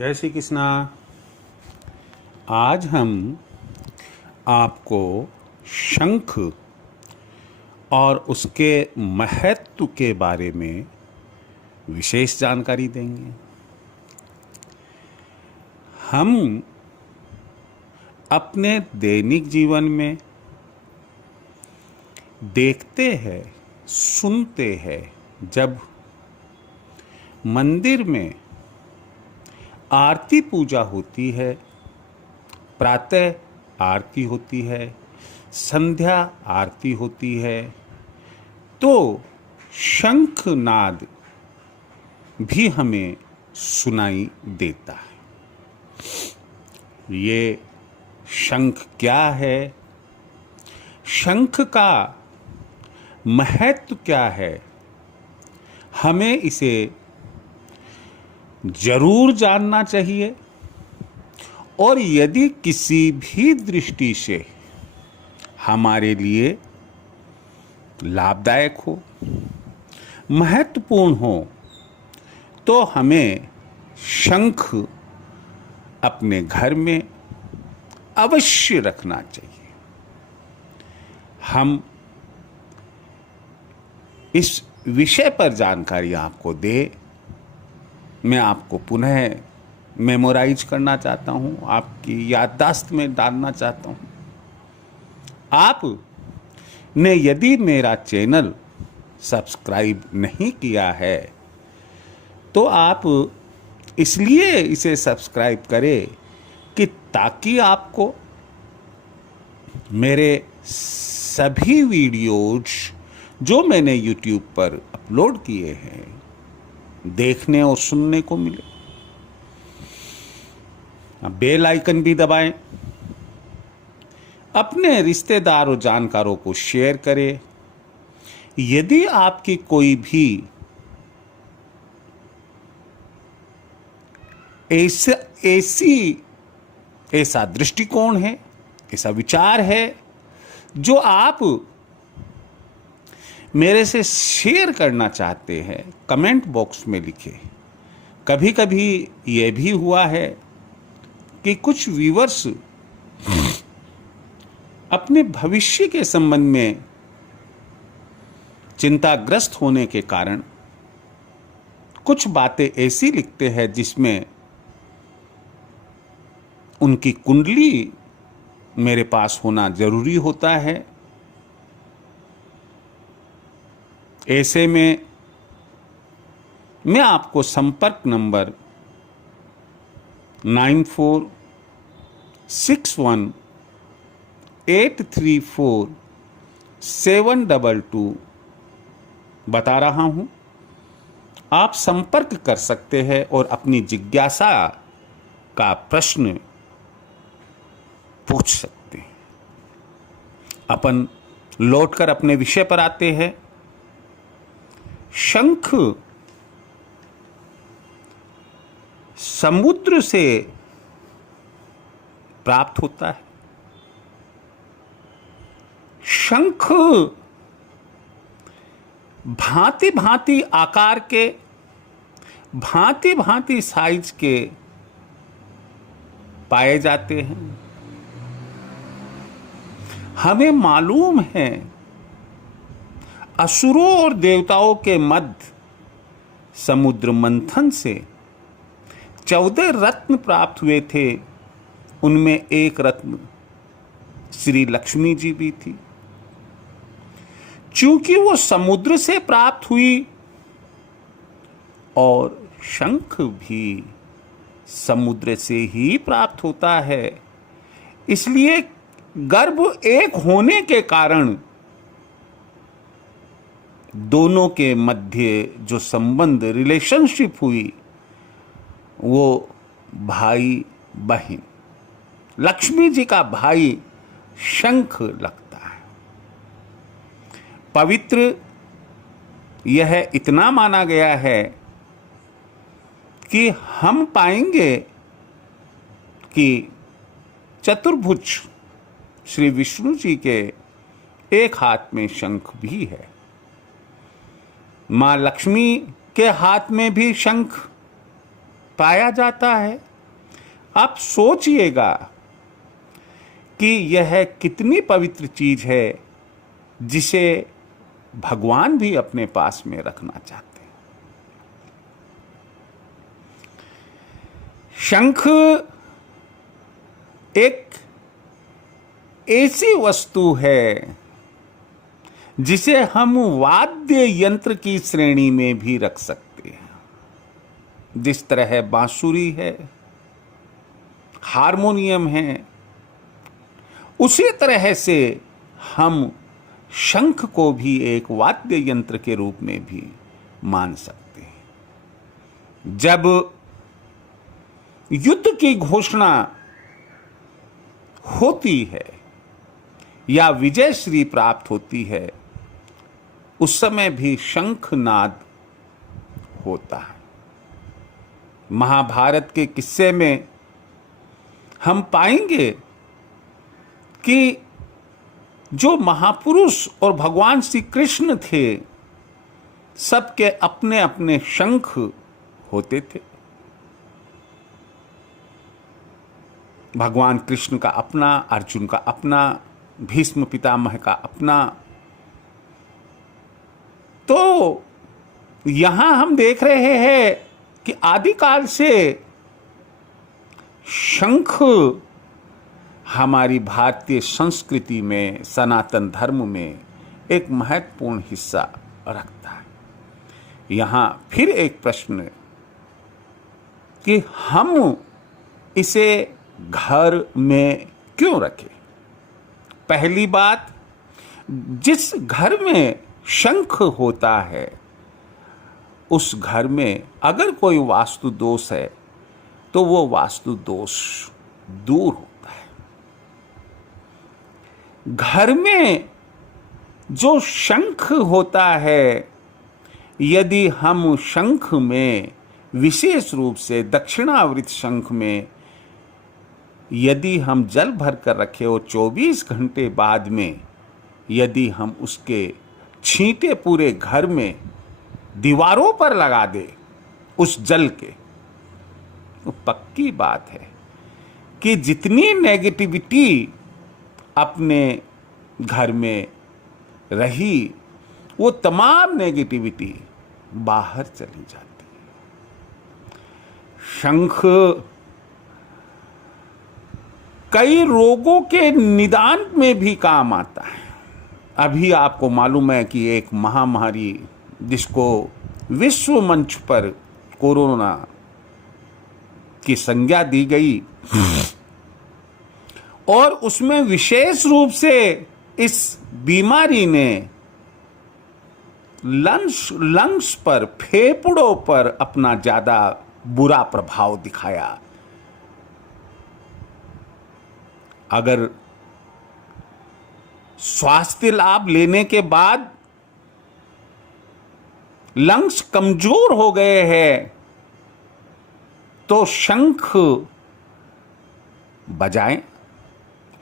जय श्री कृष्णा। आज हम आपको शंख और उसके महत्व के बारे में विशेष जानकारी देंगे। हम अपने दैनिक जीवन में देखते हैं, सुनते हैं, जब मंदिर में आरती पूजा होती है, प्रातः आरती होती है, संध्या आरती होती है, तो शंख नाद भी हमें सुनाई देता है। ये शंख क्या है? शंख का महत्व क्या है? हमें इसे जरूर जानना चाहिए, और यदि किसी भी दृष्टि से हमारे लिए लाभदायक हो, महत्वपूर्ण हो, तो हमें शंख अपने घर में अवश्य रखना चाहिए। हम इस विषय पर जानकारी आपको दे, मैं आपको पुनः मेमोराइज करना चाहता हूं, आपकी याददाश्त में डालना चाहता हूं। आप ने यदि मेरा चैनल सब्सक्राइब नहीं किया है तो आप इसलिए इसे सब्सक्राइब करें कि ताकि आपको मेरे सभी वीडियोज जो मैंने YouTube पर अपलोड किए हैं देखने और सुनने को मिले। बेल आइकन भी दबाएं, अपने रिश्तेदार और जानकारों को शेयर करें। यदि आपकी कोई भी ऐसा दृष्टिकोण है, ऐसा विचार है जो आप मेरे से शेयर करना चाहते हैं, कमेंट बॉक्स में लिखें। कभी कभी यह भी हुआ है कि कुछ व्यूअर्स अपने भविष्य के संबंध में चिंताग्रस्त होने के कारण कुछ बातें ऐसी लिखते हैं जिसमें उनकी कुंडली मेरे पास होना जरूरी होता है। ऐसे में मैं आपको संपर्क नंबर 9461834722 बता रहा हूं। आप संपर्क कर सकते हैं और अपनी जिज्ञासा का प्रश्न पूछ सकते हैं। अपन लौटकर अपने विषय पर आते हैं। शंख समुद्र से प्राप्त होता है। शंख भांति भांति आकार के, भांति भांति साइज के पाए जाते हैं। हमें मालूम है असुरों और देवताओं के मध्य समुद्र मंथन से 14 रत्न प्राप्त हुए थे। उनमें एक रत्न श्री लक्ष्मी जी भी थी। चूंकि वो समुद्र से प्राप्त हुई और शंख भी समुद्र से ही प्राप्त होता है, इसलिए गर्भ एक होने के कारण दोनों के मध्य जो संबंध, रिलेशनशिप हुई, वो भाई बहन। लक्ष्मी जी का भाई शंख लगता है। पवित्र यह इतना माना गया है कि हम पाएंगे कि चतुर्भुज श्री विष्णु जी के एक हाथ में शंख भी है। मां लक्ष्मी के हाथ में भी शंख पाया जाता है। आप सोचिएगा कि यह कितनी पवित्र चीज है जिसे भगवान भी अपने पास में रखना चाहते हैं। शंख एक ऐसी वस्तु है जिसे हम वाद्य यंत्र की श्रेणी में भी रख सकते हैं। जिस तरह बांसुरी है, हारमोनियम है, उसी तरह से हम शंख को भी एक वाद्य यंत्र के रूप में भी मान सकते हैं। जब युद्ध की घोषणा होती है या विजय श्री प्राप्त होती है, उस समय भी शंखनाद होता है। महाभारत के किस्से में हम पाएंगे कि जो महापुरुष और भगवान श्री कृष्ण थे, सबके अपने अपने शंख होते थे। भगवान कृष्ण का अपना, अर्जुन का अपना, भीष्म पितामह का अपना। तो यहां हम देख रहे हैं कि आदिकाल से शंख हमारी भारतीय संस्कृति में, सनातन धर्म में एक महत्वपूर्ण हिस्सा रखता है। यहां फिर एक प्रश्न कि हम इसे घर में क्यों रखें। पहली बात, जिस घर में शंख होता है उस घर में अगर कोई वास्तु दोष है तो वो वास्तु दोष दूर होता है। घर में जो शंख होता है, यदि हम शंख में विशेष रूप से दक्षिणावृत शंख में यदि हम जल भर कर रखें और 24 घंटे बाद में यदि हम उसके छींटे पूरे घर में दीवारों पर लगा दे उस जल के, तो पक्की बात है कि जितनी नेगेटिविटी अपने घर में रही वो तमाम नेगेटिविटी बाहर चली जाती है। शंख कई रोगों के निदान में भी काम आता है। अभी आपको मालूम है कि एक महामारी जिसको विश्व मंच पर कोरोना की संज्ञा दी गई और उसमें विशेष रूप से इस बीमारी ने लंग्स पर, फेफड़ों पर अपना ज्यादा बुरा प्रभाव दिखाया। अगर स्वास्थ्य लाभ लेने के बाद लंग्स कमजोर हो गए हैं तो शंख बजाएं।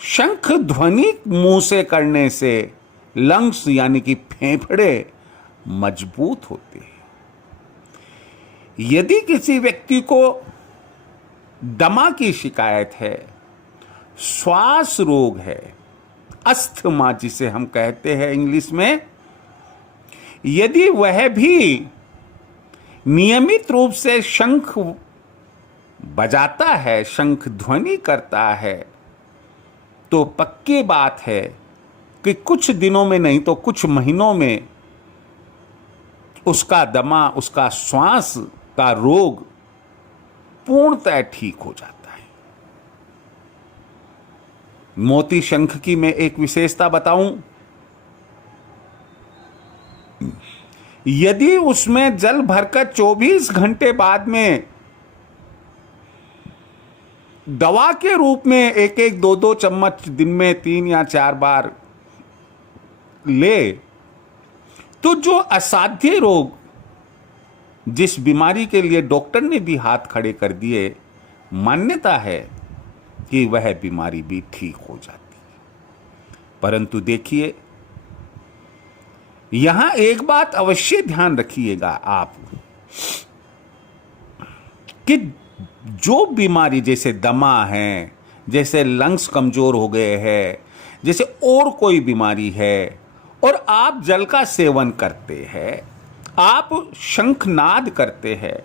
शंख ध्वनि मुंह से करने से लंग्स यानी कि फेफड़े मजबूत होते हैं। यदि किसी व्यक्ति को दमा की शिकायत है, श्वास रोग है, अस्थमा जिसे हम कहते हैं इंग्लिश में, यदि वह भी नियमित रूप से शंख बजाता है, शंख ध्वनि करता है, तो पक्की बात है कि कुछ दिनों में नहीं तो कुछ महीनों में उसका दमा, उसका श्वास का रोग पूर्णतः ठीक हो जाता है। मोती शंख की मैं एक विशेषता बताऊं, यदि उसमें जल भरकर 24 घंटे बाद में दवा के रूप में एक एक 2-2 चम्मच दिन में 3 या 4 बार ले, तो जो असाध्य रोग, जिस बीमारी के लिए डॉक्टर ने भी हाथ खड़े कर दिए, मान्यता है कि वह बीमारी भी ठीक हो जाती है। परंतु देखिए, यहां एक बात अवश्य ध्यान रखिएगा आप कि जो बीमारी जैसे दमा है, जैसे लंग्स कमजोर हो गए हैं, जैसे और कोई बीमारी है, और आप जल का सेवन करते हैं, आप शंखनाद करते हैं,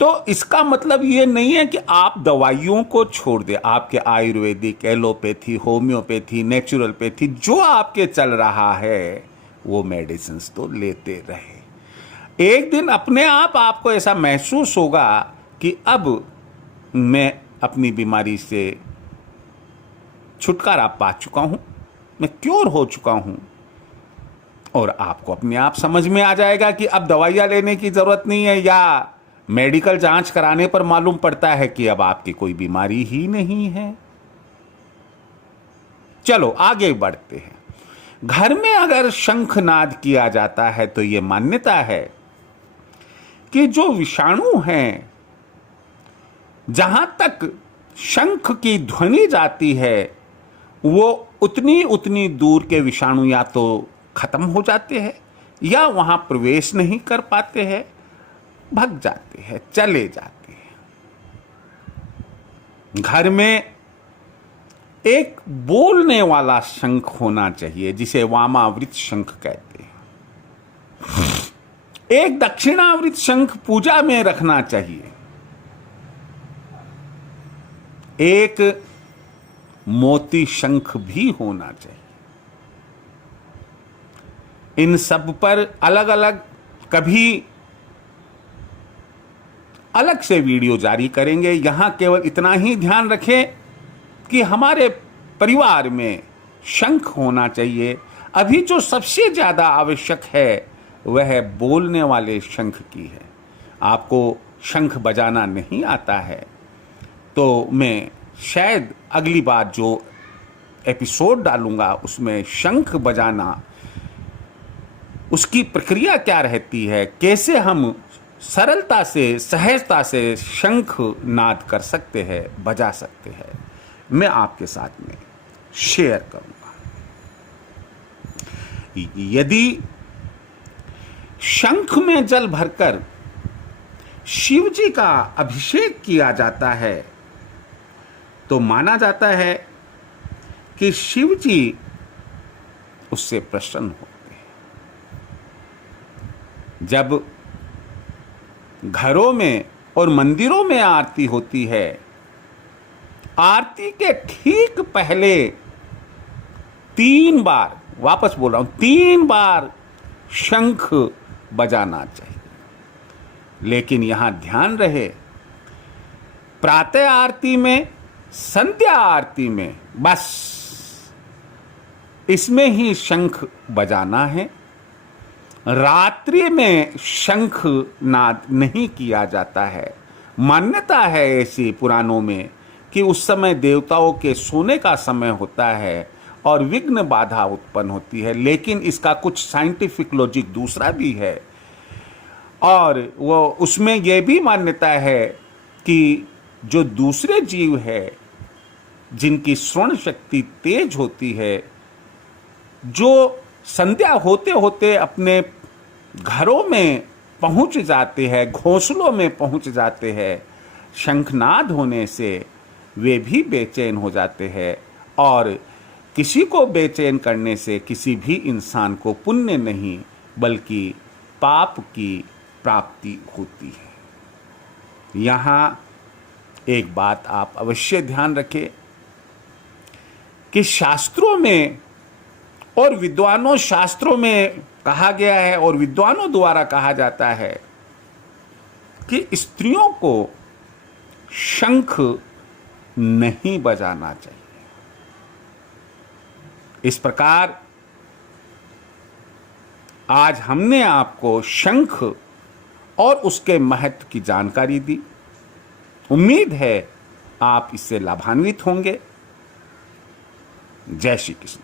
तो इसका मतलब ये नहीं है कि आप दवाइयों को छोड़ दें। आपके आयुर्वेदिक, एलोपैथी, होम्योपैथी, नेचुरलपैथी जो आपके चल रहा है वो मेडिसिन्स तो लेते रहे। एक दिन अपने आप आपको ऐसा महसूस होगा कि अब मैं अपनी बीमारी से छुटकारा पा चुका हूं, मैं क्योर हो चुका हूं, और आपको अपने आप समझ में आ जाएगा कि अब दवाइयां लेने की जरूरत नहीं है, या मेडिकल जांच कराने पर मालूम पड़ता है कि अब आपकी कोई बीमारी ही नहीं है। चलो आगे बढ़ते हैं। घर में अगर शंखनाद किया जाता है तो यह मान्यता है कि जो विषाणु हैं, जहां तक शंख की ध्वनि जाती है वो उतनी दूर के विषाणु या तो खत्म हो जाते हैं या वहां प्रवेश नहीं कर पाते हैं, भग जाते हैं, चले जाते हैं। घर में एक बोलने वाला शंख होना चाहिए, जिसे वामावृत शंख कहते हैं। एक दक्षिणावृत शंख पूजा में रखना चाहिए। एक मोती शंख भी होना चाहिए। इन सब पर अलग अलग कभी अलग से वीडियो जारी करेंगे। यहां केवल इतना ही ध्यान रखें कि हमारे परिवार में शंख होना चाहिए। अभी जो सबसे ज्यादा आवश्यक है वह बोलने वाले शंख की है। आपको शंख बजाना नहीं आता है तो मैं शायद अगली बार जो एपिसोड डालूंगा उसमें शंख बजाना, उसकी प्रक्रिया क्या रहती है, कैसे हम सरलता से, सहजता से शंख नाद कर सकते हैं, बजा सकते हैं, मैं आपके साथ में शेयर करूंगा। यदि शंख में जल भरकर शिव जी का अभिषेक किया जाता है तो माना जाता है कि शिव जी उससे प्रसन्न होते हैं। जब घरों में और मंदिरों में आरती होती है, आरती के ठीक पहले 3 बार, वापस बोल रहा हूं, 3 बार शंख बजाना चाहिए। लेकिन यहां ध्यान रहे, प्रातः आरती में, संध्या आरती में बस इसमें ही शंख बजाना है। रात्रि में शंख नाद नहीं किया जाता है। मान्यता है ऐसी पुराणों में कि उस समय देवताओं के सोने का समय होता है और विघ्न बाधा उत्पन्न होती है। लेकिन इसका कुछ साइंटिफिक लॉजिक दूसरा भी है, और वो उसमें यह भी मान्यता है कि जो दूसरे जीव है जिनकी श्रवण शक्ति तेज होती है, जो संध्या होते होते अपने घरों में पहुंच जाते हैं, घोंसलों में पहुंच जाते हैं, शंखनाद होने से वे भी बेचैन हो जाते हैं। और किसी को बेचैन करने से किसी भी इंसान को पुण्य नहीं बल्कि पाप की प्राप्ति होती है। यहाँ एक बात आप अवश्य ध्यान रखें कि शास्त्रों में और विद्वानों शास्त्रों में कहा गया है और विद्वानों द्वारा कहा जाता है कि स्त्रियों को शंख नहीं बजाना चाहिए। इस प्रकार आज हमने आपको शंख और उसके महत्व की जानकारी दी। उम्मीद है आप इससे लाभान्वित होंगे। जय श्री कृष्ण।